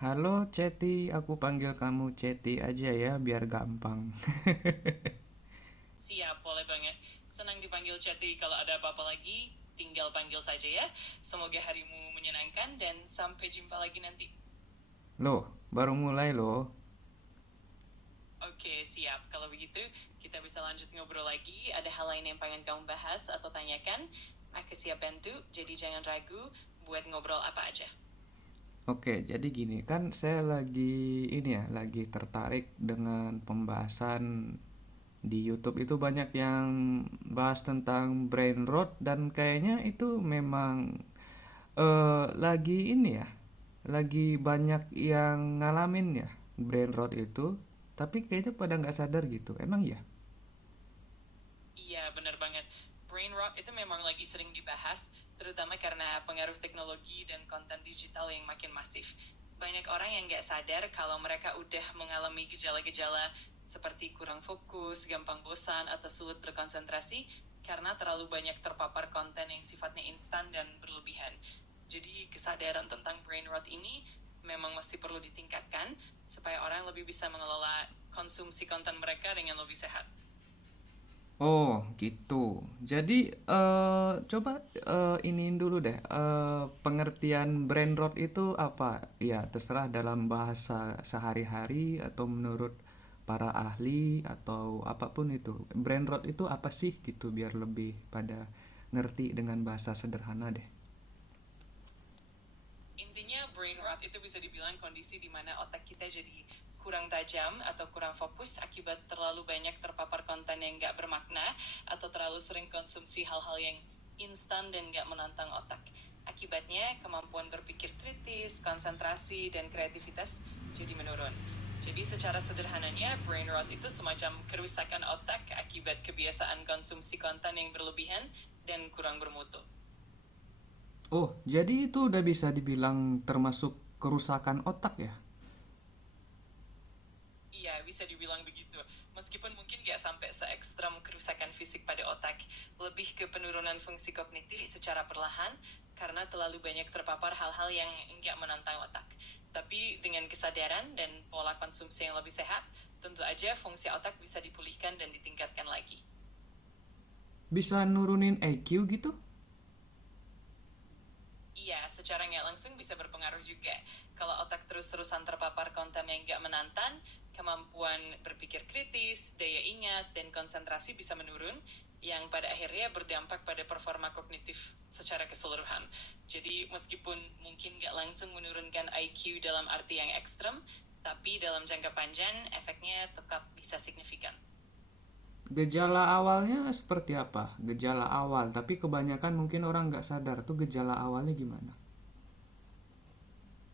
Halo Ceti, aku panggil kamu Ceti aja ya biar gampang. Siap, boleh banget. Senang dipanggil Chatty. Kalau ada apa-apa lagi, tinggal panggil saja ya. Semoga harimu menyenangkan dan sampai jumpa lagi nanti. Loh, baru mulai loh. Oke, siap. Kalau begitu, kita bisa lanjut ngobrol lagi. Ada hal lain yang pengen kamu bahas atau tanyakan? Aku siap bantu, jadi jangan ragu buat ngobrol apa aja. Oke, jadi gini kan saya lagi ini ya, lagi tertarik dengan pembahasan di YouTube itu banyak yang bahas tentang brain rot dan kayaknya itu memang lagi ini ya, lagi banyak yang ngalamin ya brain rot itu, tapi kayaknya pada nggak sadar gitu. Emang ya? Iya, benar banget. Brain rot itu memang lagi sering dibahas, terutama karena pengaruh teknologi dan konten digital yang makin masif. Banyak orang yang nggak sadar kalau mereka udah mengalami gejala-gejala seperti kurang fokus, gampang bosan, atau sulit berkonsentrasi karena terlalu banyak terpapar konten yang sifatnya instan dan berlebihan. Jadi kesadaran tentang brain rot ini memang masih perlu ditingkatkan supaya orang lebih bisa mengelola konsumsi konten mereka dengan lebih sehat. Oh, gitu. Jadi, coba iniin dulu deh. Pengertian brain rot itu apa? Ya, terserah dalam bahasa sehari-hari atau menurut para ahli atau apapun itu. Brain rot itu apa sih gitu biar lebih pada ngerti dengan bahasa sederhana deh. Intinya brain rot itu bisa dibilang kondisi di mana otak kita jadi kurang tajam atau kurang fokus akibat terlalu banyak terpapar konten yang nggak bermakna atau terlalu sering konsumsi hal-hal yang instan dan nggak menantang otak. Akibatnya kemampuan berpikir kritis, konsentrasi, dan kreativitas jadi menurun. Jadi secara sederhananya, brain rot itu semacam kerusakan otak akibat kebiasaan konsumsi konten yang berlebihan dan kurang bermutu. Oh, jadi itu udah bisa dibilang termasuk kerusakan otak ya? Iya, bisa dibilang begitu. Meskipun mungkin nggak sampai se ekstrem kerusakan fisik pada otak, lebih ke penurunan fungsi kognitif secara perlahan karena terlalu banyak terpapar hal-hal yang nggak menantang otak. Tapi dengan kesadaran dan pola konsumsi yang lebih sehat, tentu aja fungsi otak bisa dipulihkan dan ditingkatkan lagi. Bisa nurunin IQ gitu? Iya, secara nggak langsung bisa berpengaruh juga. Kalau otak terus-terusan terpapar konten yang nggak menantang, kemampuan berpikir kritis, daya ingat, dan konsentrasi bisa menurun, yang pada akhirnya berdampak pada performa kognitif secara keseluruhan. Jadi, meskipun mungkin nggak langsung menurunkan IQ dalam arti yang ekstrem, tapi dalam jangka panjang, efeknya tetap bisa signifikan. Gejala awalnya seperti apa? Gejala awal, tapi kebanyakan mungkin orang nggak sadar tuh gejala awalnya gimana.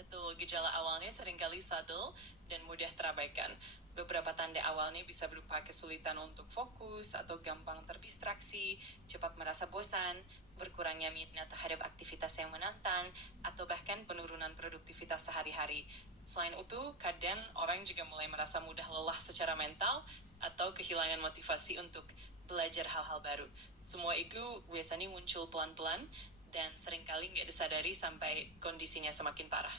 Betul, gejala awalnya seringkali subtle dan mudah terabaikan. Beberapa tanda awalnya bisa berupa kesulitan untuk fokus atau gampang terdistraksi, cepat merasa bosan, berkurangnya minat terhadap aktivitas yang menantang, atau bahkan penurunan produktivitas sehari-hari. Selain itu, kadang orang juga mulai merasa mudah lelah secara mental atau kehilangan motivasi untuk belajar hal-hal baru. Semua itu biasanya muncul pelan-pelan dan seringkali nggak disadari sampai kondisinya semakin parah.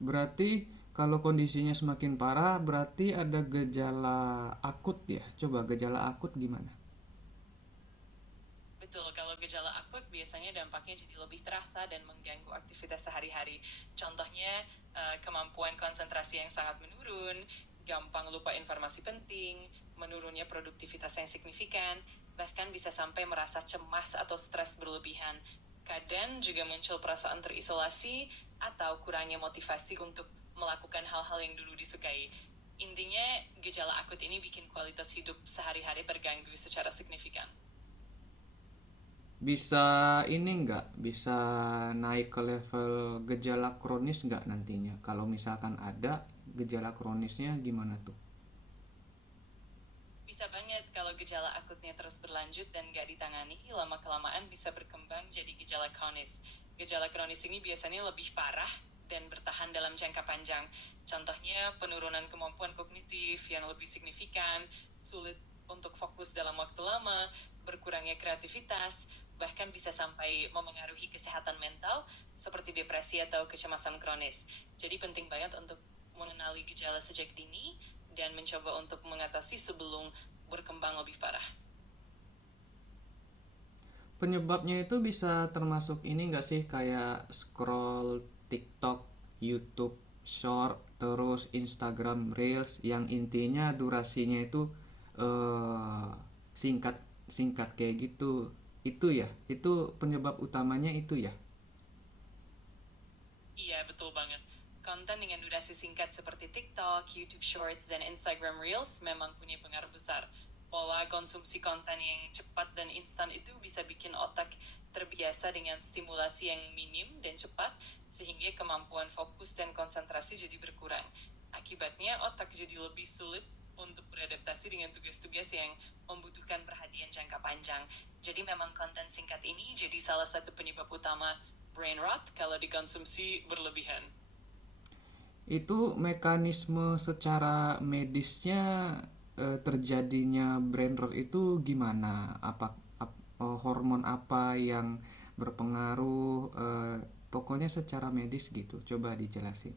Berarti kalau kondisinya semakin parah, berarti ada gejala akut ya. Coba gejala akut gimana? Betul, kalau gejala akut biasanya dampaknya jadi lebih terasa dan mengganggu aktivitas sehari-hari. Contohnya, kemampuan konsentrasi yang sangat menurun, gampang lupa informasi penting, menurunnya produktivitas yang signifikan, bahkan bisa sampai merasa cemas atau stres berlebihan. Kadang juga muncul perasaan terisolasi atau kurangnya motivasi untuk melakukan hal-hal yang dulu disukai. Intinya, gejala akut ini bikin kualitas hidup sehari-hari terganggu secara signifikan. Bisa ini nggak? Bisa naik ke level gejala kronis nggak nantinya? Kalau misalkan ada gejala kronisnya gimana tuh? Bisa banget kalau gejala akutnya terus berlanjut dan nggak ditangani, lama-kelamaan bisa berkembang jadi gejala kronis. Gejala kronis ini biasanya lebih parah dan bertahan dalam jangka panjang. Contohnya penurunan kemampuan kognitif yang lebih signifikan, sulit untuk fokus dalam waktu lama, berkurangnya kreativitas, bahkan bisa sampai memengaruhi kesehatan mental seperti depresi atau kecemasan kronis. Jadi penting banget untuk mengenali gejala sejak dini dan mencoba untuk mengatasi sebelum berkembang lebih parah. Penyebabnya itu bisa termasuk ini nggak sih, kayak scroll TikTok, YouTube Short, terus Instagram Reels yang intinya durasinya itu eh singkat singkat kayak gitu. Itu ya, itu penyebab utamanya itu ya. Iya, betul banget. Konten dengan durasi singkat seperti TikTok, YouTube Shorts, dan Instagram Reels memang punya pengaruh besar. Pola konsumsi konten yang cepat dan instan itu bisa bikin otak terbiasa dengan stimulasi yang minim dan cepat, sehingga kemampuan fokus dan konsentrasi jadi berkurang. Akibatnya, otak jadi lebih sulit untuk beradaptasi dengan tugas-tugas yang membutuhkan perhatian jangka panjang. Jadi memang konten singkat ini jadi salah satu penyebab utama brain rot kalau dikonsumsi berlebihan. Itu mekanisme secara medisnya, terjadinya brain rot itu gimana? Hormon apa yang berpengaruh? Pokoknya secara medis gitu. Coba dijelasin.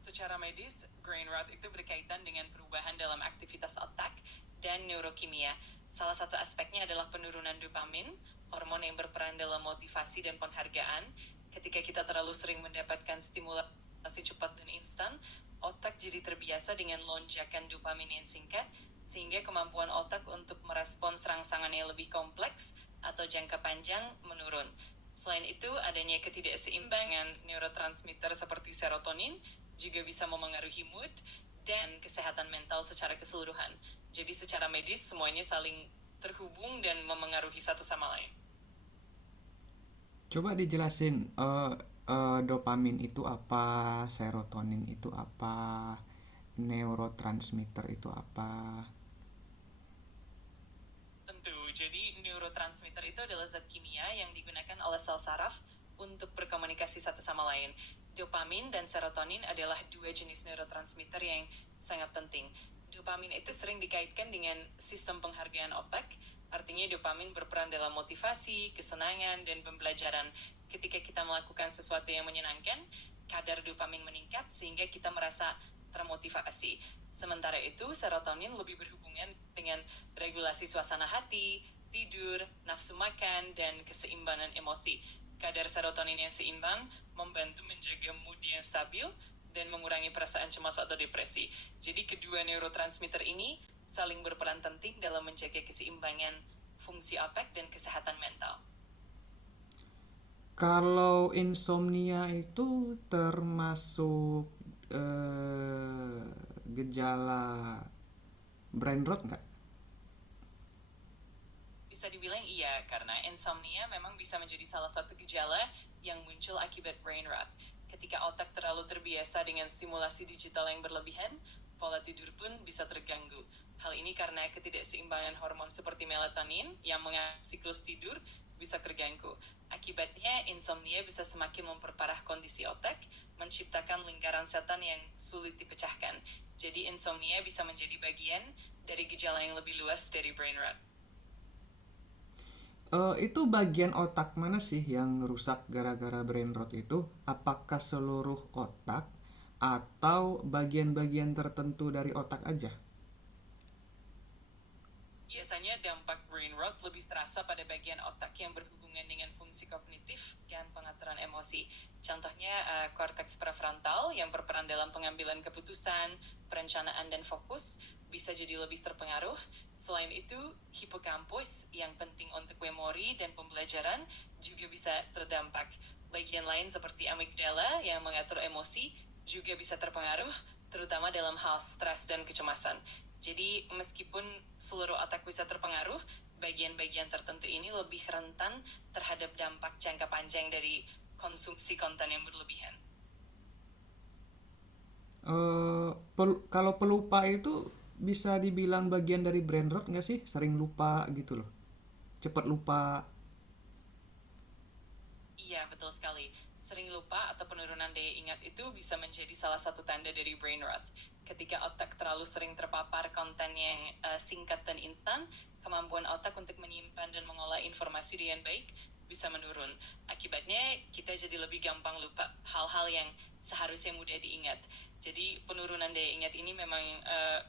Secara medis, brain rot itu berkaitan dengan perubahan dalam aktivitas otak dan neurokimia. Salah satu aspeknya adalah penurunan dopamin, hormon yang berperan dalam motivasi dan penghargaan. Ketika kita terlalu sering mendapatkan stimulasi cepat dan instan, otak jadi terbiasa dengan lonjakan dopamin yang singkat, sehingga kemampuan otak untuk merespons rangsangan yang lebih kompleks atau jangka panjang menurun. Selain itu, adanya ketidakseimbangan neurotransmitter seperti serotonin juga bisa memengaruhi mood dan kesehatan mental secara keseluruhan. Jadi secara medis semuanya saling terhubung dan memengaruhi satu sama lain. Coba dijelasin, dopamin itu apa, serotonin itu apa, neurotransmitter itu apa. Tentu, jadi neurotransmitter itu adalah zat kimia yang digunakan oleh sel saraf untuk berkomunikasi satu sama lain. Dopamin dan serotonin adalah dua jenis neurotransmitter yang sangat penting. Dopamin itu sering dikaitkan dengan sistem penghargaan otak, artinya dopamin berperan dalam motivasi, kesenangan, dan pembelajaran. Ketika kita melakukan sesuatu yang menyenangkan, kadar dopamin meningkat sehingga kita merasa termotivasi. Sementara itu, serotonin lebih berhubungan dengan regulasi suasana hati, tidur, nafsu makan, dan keseimbangan emosi. Kadar serotonin yang seimbang membantu menjaga mood yang stabil dan mengurangi perasaan cemas atau depresi. Jadi kedua neurotransmitter ini saling berperan penting dalam menjaga keseimbangan fungsi otak dan kesehatan mental. Kalau insomnia itu termasuk eh, gejala brain rot nggak? Bisa dibilang iya, karena insomnia memang bisa menjadi salah satu gejala yang muncul akibat brain rot. Ketika otak terlalu terbiasa dengan stimulasi digital yang berlebihan, pola tidur pun bisa terganggu. Hal ini karena ketidakseimbangan hormon seperti melatonin yang mengatur siklus tidur bisa terganggu. Akibatnya, insomnia bisa semakin memperparah kondisi otak, menciptakan lingkaran setan yang sulit dipecahkan. Jadi, insomnia bisa menjadi bagian dari gejala yang lebih luas dari brain rot. Itu bagian otak mana sih yang rusak gara-gara brain rot itu? Apakah seluruh otak atau bagian-bagian tertentu dari otak aja? Biasanya dampak brain rot lebih terasa pada bagian otak yang berhubungan dengan fungsi kognitif dan pengaturan emosi. Contohnya korteks prefrontal yang berperan dalam pengambilan keputusan, perencanaan, dan fokus bisa jadi lebih terpengaruh. Selain itu, hipokampus yang penting untuk memori dan pembelajaran juga bisa terdampak. Bagian lain seperti amigdala yang mengatur emosi juga bisa terpengaruh, terutama dalam hal stres dan kecemasan. Jadi meskipun seluruh otak bisa terpengaruh, bagian-bagian tertentu ini lebih rentan terhadap dampak jangka panjang dari konsumsi konten yang berlebihan. Kalau pelupa itu bisa dibilang bagian dari brain rot nggak sih? Sering lupa gitu loh. Cepat lupa. Iya, betul sekali. Sering lupa atau penurunan daya ingat itu bisa menjadi salah satu tanda dari brain rot. Ketika otak terlalu sering terpapar konten yang singkat dan instan, kemampuan otak untuk menyimpan dan mengolah informasi dengan baik bisa menurun. Akibatnya, kita jadi lebih gampang lupa hal-hal yang seharusnya mudah diingat. Jadi, penurunan daya ingat ini memang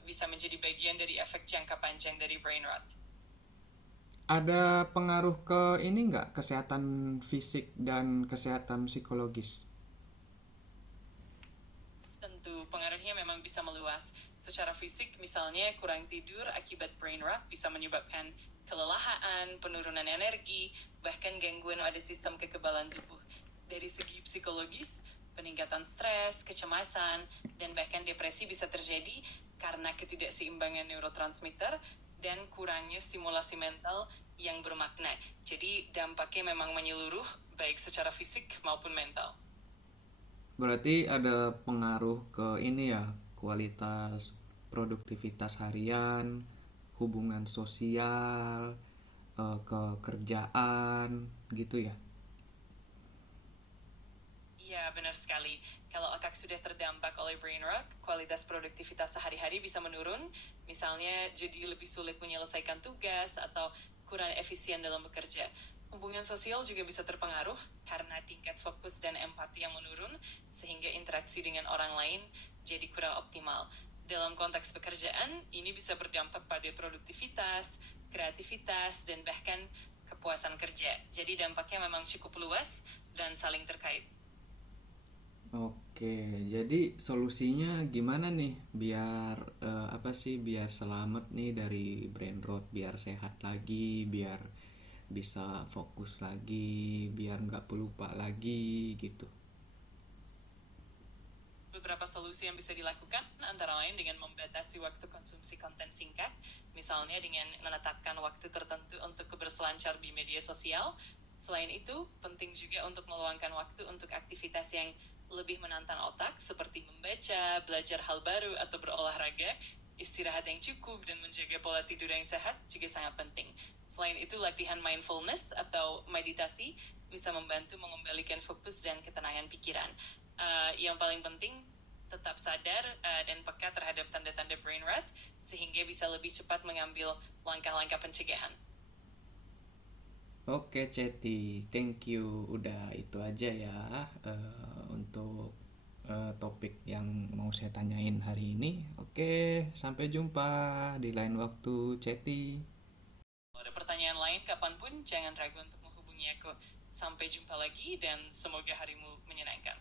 bisa menjadi bagian dari efek jangka panjang dari brain rot. Ada pengaruh ke ini nggak, kesehatan fisik dan kesehatan psikologis? Tentu, pengaruhnya memang bisa meluas. Secara fisik, misalnya kurang tidur akibat brain rot bisa menyebabkan kelelahan, penurunan energi, bahkan gangguan pada sistem kekebalan tubuh. Dari segi psikologis, peningkatan stres, kecemasan, dan bahkan depresi bisa terjadi karena ketidakseimbangan neurotransmitter dan kurangnya stimulasi mental yang bermakna. Jadi dampaknya memang menyeluruh, baik secara fisik maupun mental. Berarti ada pengaruh ke ini ya, kualitas produktivitas harian, hubungan sosial, ke kerjaan gitu ya. Iya, benar sekali. Kalau otak sudah terdampak oleh brain rot, kualitas produktivitas sehari-hari bisa menurun. Misalnya, jadi lebih sulit menyelesaikan tugas atau kurang efisien dalam bekerja. Hubungan sosial juga bisa terpengaruh karena tingkat fokus dan empati yang menurun, sehingga interaksi dengan orang lain jadi kurang optimal. Dalam konteks pekerjaan, ini bisa berdampak pada produktivitas, kreativitas, dan bahkan kepuasan kerja. Jadi dampaknya memang cukup luas dan saling terkait. Oke, jadi solusinya gimana nih biar apa sih, biar selamat nih dari brain rot, biar sehat lagi, biar bisa fokus lagi, biar nggak pelupa lagi gitu. Beberapa solusi yang bisa dilakukan antara lain dengan membatasi waktu konsumsi konten singkat, misalnya dengan menetapkan waktu tertentu untuk berselancar di media sosial. Selain itu, penting juga untuk meluangkan waktu untuk aktivitas yang lebih menantang otak, seperti membaca, belajar hal baru, atau berolahraga. Istirahat yang cukup dan menjaga pola tidur yang sehat juga sangat penting. Selain itu, latihan mindfulness atau meditasi bisa membantu mengembalikan fokus dan ketenangan pikiran. Yang paling penting, tetap sadar dan peka terhadap tanda-tanda brain rot, sehingga bisa lebih cepat mengambil langkah-langkah pencegahan. Oke, Ceti, thank you. Udah itu aja ya, untuk topik yang mau saya tanyain hari ini. Oke, sampai jumpa di lain waktu, Ceti. Kalau ada pertanyaan lain kapanpun, jangan ragu untuk menghubungi aku. Sampai jumpa lagi dan semoga harimu menyenangkan.